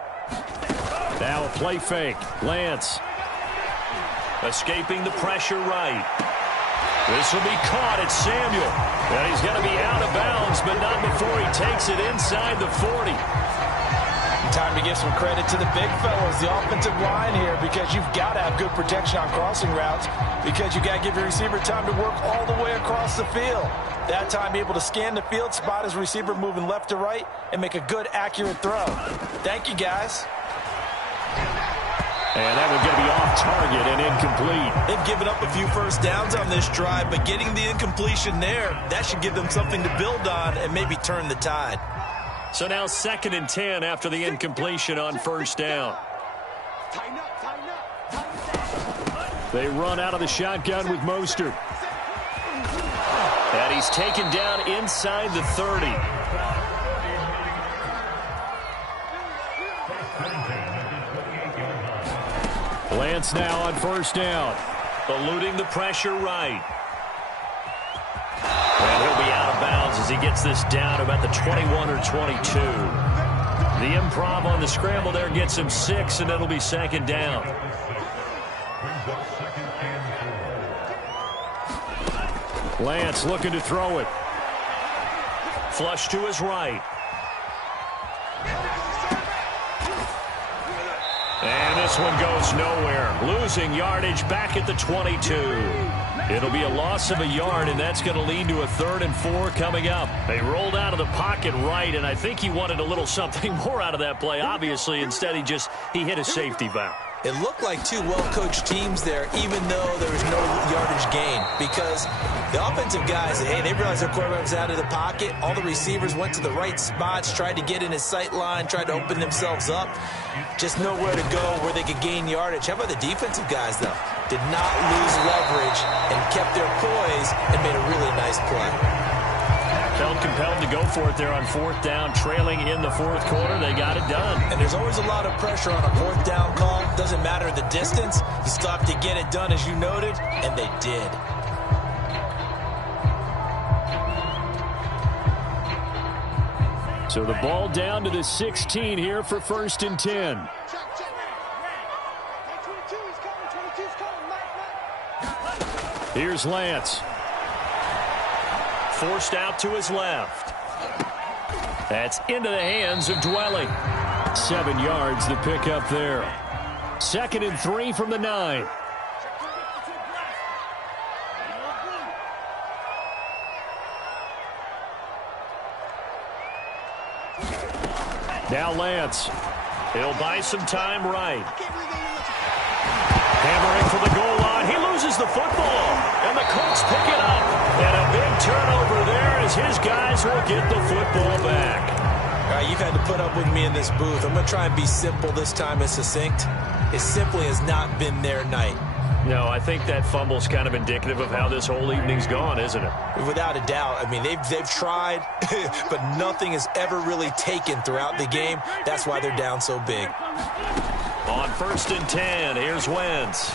Now a play fake. Lance. Escaping the pressure right. This will be caught. It's Samuel. And he's going to be out of bounds, but not before he takes it inside the 40. Time to give some credit to the big fellas, the offensive line here, because you've got to have good protection on crossing routes, because you got to give your receiver time to work all the way across the field. That time, be able to scan the field, spot his receiver moving left to right, and make a good, accurate throw. Thank you, guys. And that one's going to be off target and incomplete. They've given up a few first downs on this drive, but getting the incompletion there, that should give them something to build on and maybe turn the tide. So now 2nd and 10 after the incompletion on first down. They run out of the shotgun with Mostert. And he's taken down inside the 30. Lance now on first down. Eluding the pressure right. And he'll be out of bounds as he gets this down about the 21 or 22. The improv on the scramble there gets him 6, and it'll be 2nd down. Lance looking to throw it. Flush to his right. And this one goes nowhere. Losing yardage back at the 22. It'll be a loss of a yard, and that's going to lead to a 3rd and 4 coming up. They rolled out of the pocket right, and I think he wanted a little something more out of that play, obviously. Instead, he hit a safety valve. It looked like two well-coached teams there, even though there was no yardage gain, because the offensive guys, hey, they realized their quarterback was out of the pocket. All the receivers went to the right spots, tried to get in his sight line, tried to open themselves up. Just nowhere to go where they could gain yardage. How about the defensive guys, though? Did not lose leverage and kept their poise and made a really nice play. Felt compelled to go for it there on 4th down, trailing in the 4th quarter. They got it done. And there's always a lot of pressure on a 4th down call. Doesn't matter the distance. You still have to get it done, as you noted, and they did. So the ball down to the 16 here for 1st and 10. Here's Lance. Forced out to his left. That's into the hands of Dwelly. 7 yards the pickup there. 2nd and 3 from the 9. Now Lance. He'll buy some time right. Hammering for the goal line. He loses the football. And the Colts pick it up. And a big turnover there as his guys will get the football back. All right, you've had to put up with me in this booth. I'm going to try and be simple this time and succinct. It simply has not been their night. No, I think that fumble's kind of indicative of how this whole evening's gone, isn't it? Without a doubt. I mean, they've tried, but nothing has ever really taken throughout the game. That's why they're down so big. On 1st and 10, here's Wentz.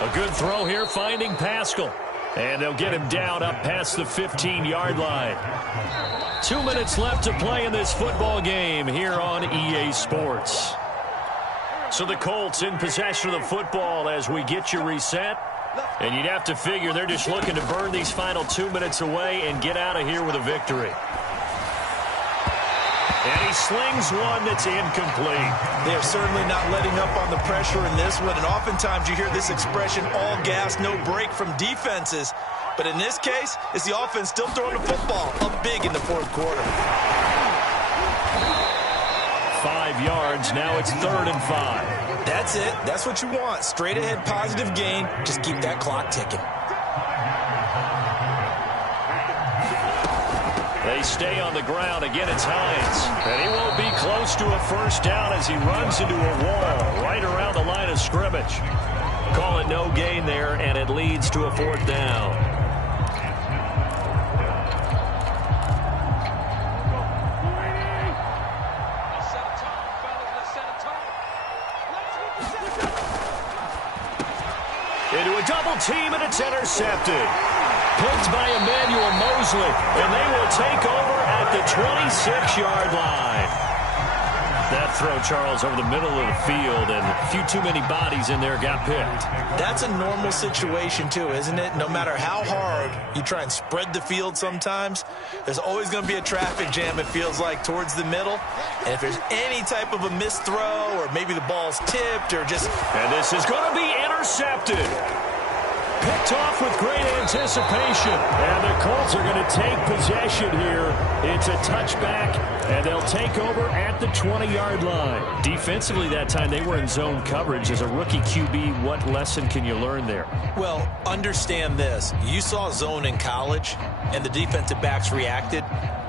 A good throw here, finding Pascal. And they'll get him down up past the 15-yard line. 2 minutes left to play in this football game here on EA Sports. So the Colts in possession of the football as we get you reset. And you'd have to figure they're just looking to burn these final 2 minutes away and get out of here with a victory. And he slings one that's incomplete. They are certainly not letting up on the pressure in this one. And oftentimes you hear this expression, all gas, no break from defenses. But in this case, it's the offense still throwing the football up big in the 4th quarter. 5 yards. Now it's 3rd and 5. That's it. That's what you want. Straight ahead positive gain. Just keep that clock ticking. They stay on the ground. Again, it's Hines. And he won't be close to a 1st down as he runs into a wall right around the line of scrimmage. Call it no gain there, and it leads to a 4th down. Into a double team, and it's intercepted. Picked by Emmanuel Mosley, and they will take over at the 26-yard line. That throw, Charles, over the middle of the field, and a few too many bodies in there got picked. That's a normal situation, too, isn't it? No matter how hard you try and spread the field sometimes, there's always going to be a traffic jam, it feels like, towards the middle. And if there's any type of a missed throw, or maybe the ball's tipped, or just... And this is going to be intercepted. Picked off with great anticipation. And the Colts are going to take possession here. It's a touchback, and they'll take over at the 20-yard line. Defensively that time, they were in zone coverage. As a rookie QB, what lesson can you learn there? Well, understand this. You saw zone in college, and the defensive backs reacted,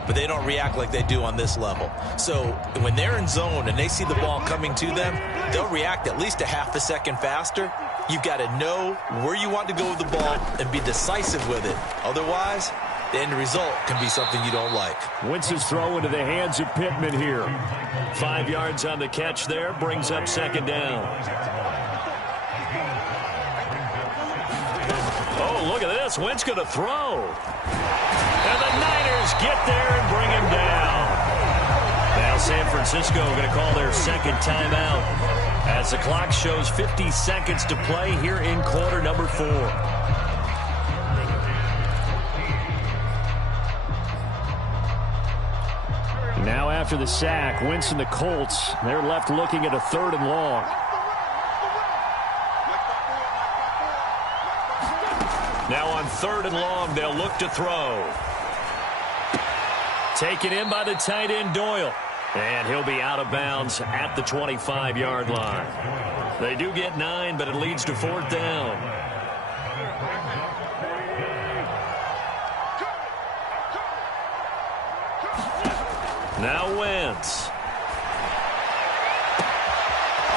but they don't react like they do on this level. So when they're in zone and they see the ball coming to them, they'll react at least a half a second faster. You've got to know where you want to go with the ball and be decisive with it. Otherwise, the end result can be something you don't like. Wentz's throw into the hands of Pittman here. 5 yards on the catch there, brings up 2nd down. Oh, look at this. Wentz going to throw. And the Niners get there and bring him down. Now San Francisco going to call their 2nd timeout as the clock shows 50 seconds to play here in quarter number 4. Now after the sack, Wentz and the Colts, they're left looking at a 3rd and long. Now on 3rd and long, they'll look to throw. Taken in by the tight end, Doyle. And he'll be out of bounds at the 25-yard line. They do get 9, but it leads to 4th down. Now Wentz.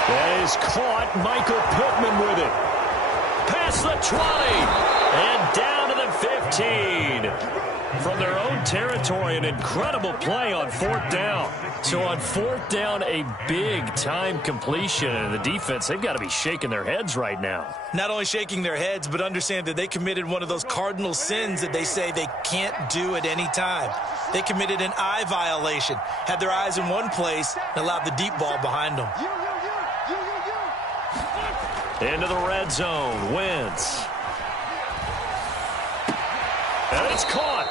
That is caught. Michael Pittman with it. Past the 20 and down to the 15. From their own territory, an incredible play on 4th down. So on 4th down, a big-time completion. And the defense, they've got to be shaking their heads right now. Not only shaking their heads, but understand that they committed one of those cardinal sins that they say they can't do at any time. They committed an eye violation, had their eyes in one place, and allowed the deep ball behind them. Into the red zone, Wentz. And it's caught.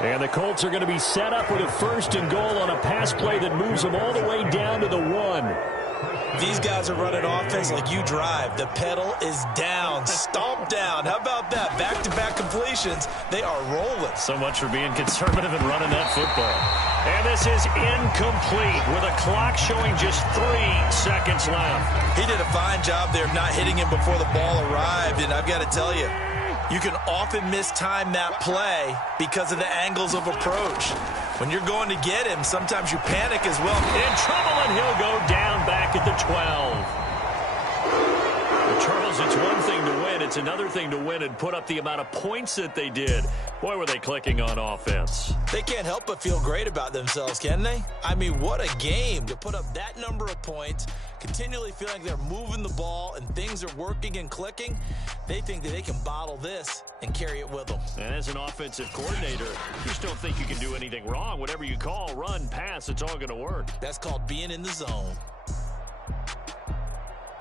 And the Colts are going to be set up with a 1st and goal on a pass play that moves them all the way down to the 1. These guys are running offense like you drive. The pedal is down, stomp down. How about that? Back-to-back completions. They are rolling. So much for being conservative and running that football. And this is incomplete with a clock showing just 3 seconds left. He did a fine job there of not hitting him before the ball arrived, and I've got to tell you, you can often mistime that play because of the angles of approach. When you're going to get him, sometimes you panic as well. In trouble, and he'll go down back at the 12. Well, Charles, it's one thing to win. It's another thing to win and put up the amount of points that they did. Boy, were they clicking on offense. They can't help but feel great about themselves, can they? I mean, what a game to put up that number of points, continually feeling they're moving the ball and things are working and clicking. They think that they can bottle this and carry it with them. And as an offensive coordinator, you just don't think you can do anything wrong. Whatever you call, run, pass, it's all going to work. That's called being in the zone.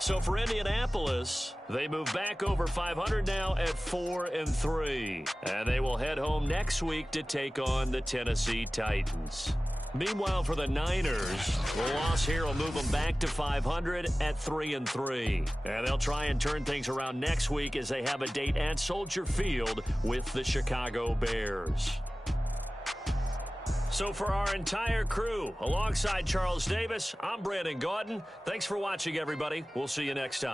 So for Indianapolis, they move back over 500 now at 4-3. And they will head home next week to take on the Tennessee Titans. Meanwhile, for the Niners, the loss here will move them back to 500 at 3-3. And they'll try and turn things around next week as they have a date at Soldier Field with the Chicago Bears. So for our entire crew, alongside Charles Davis, I'm Brandon Gaudin. Thanks for watching, everybody. We'll see you next time.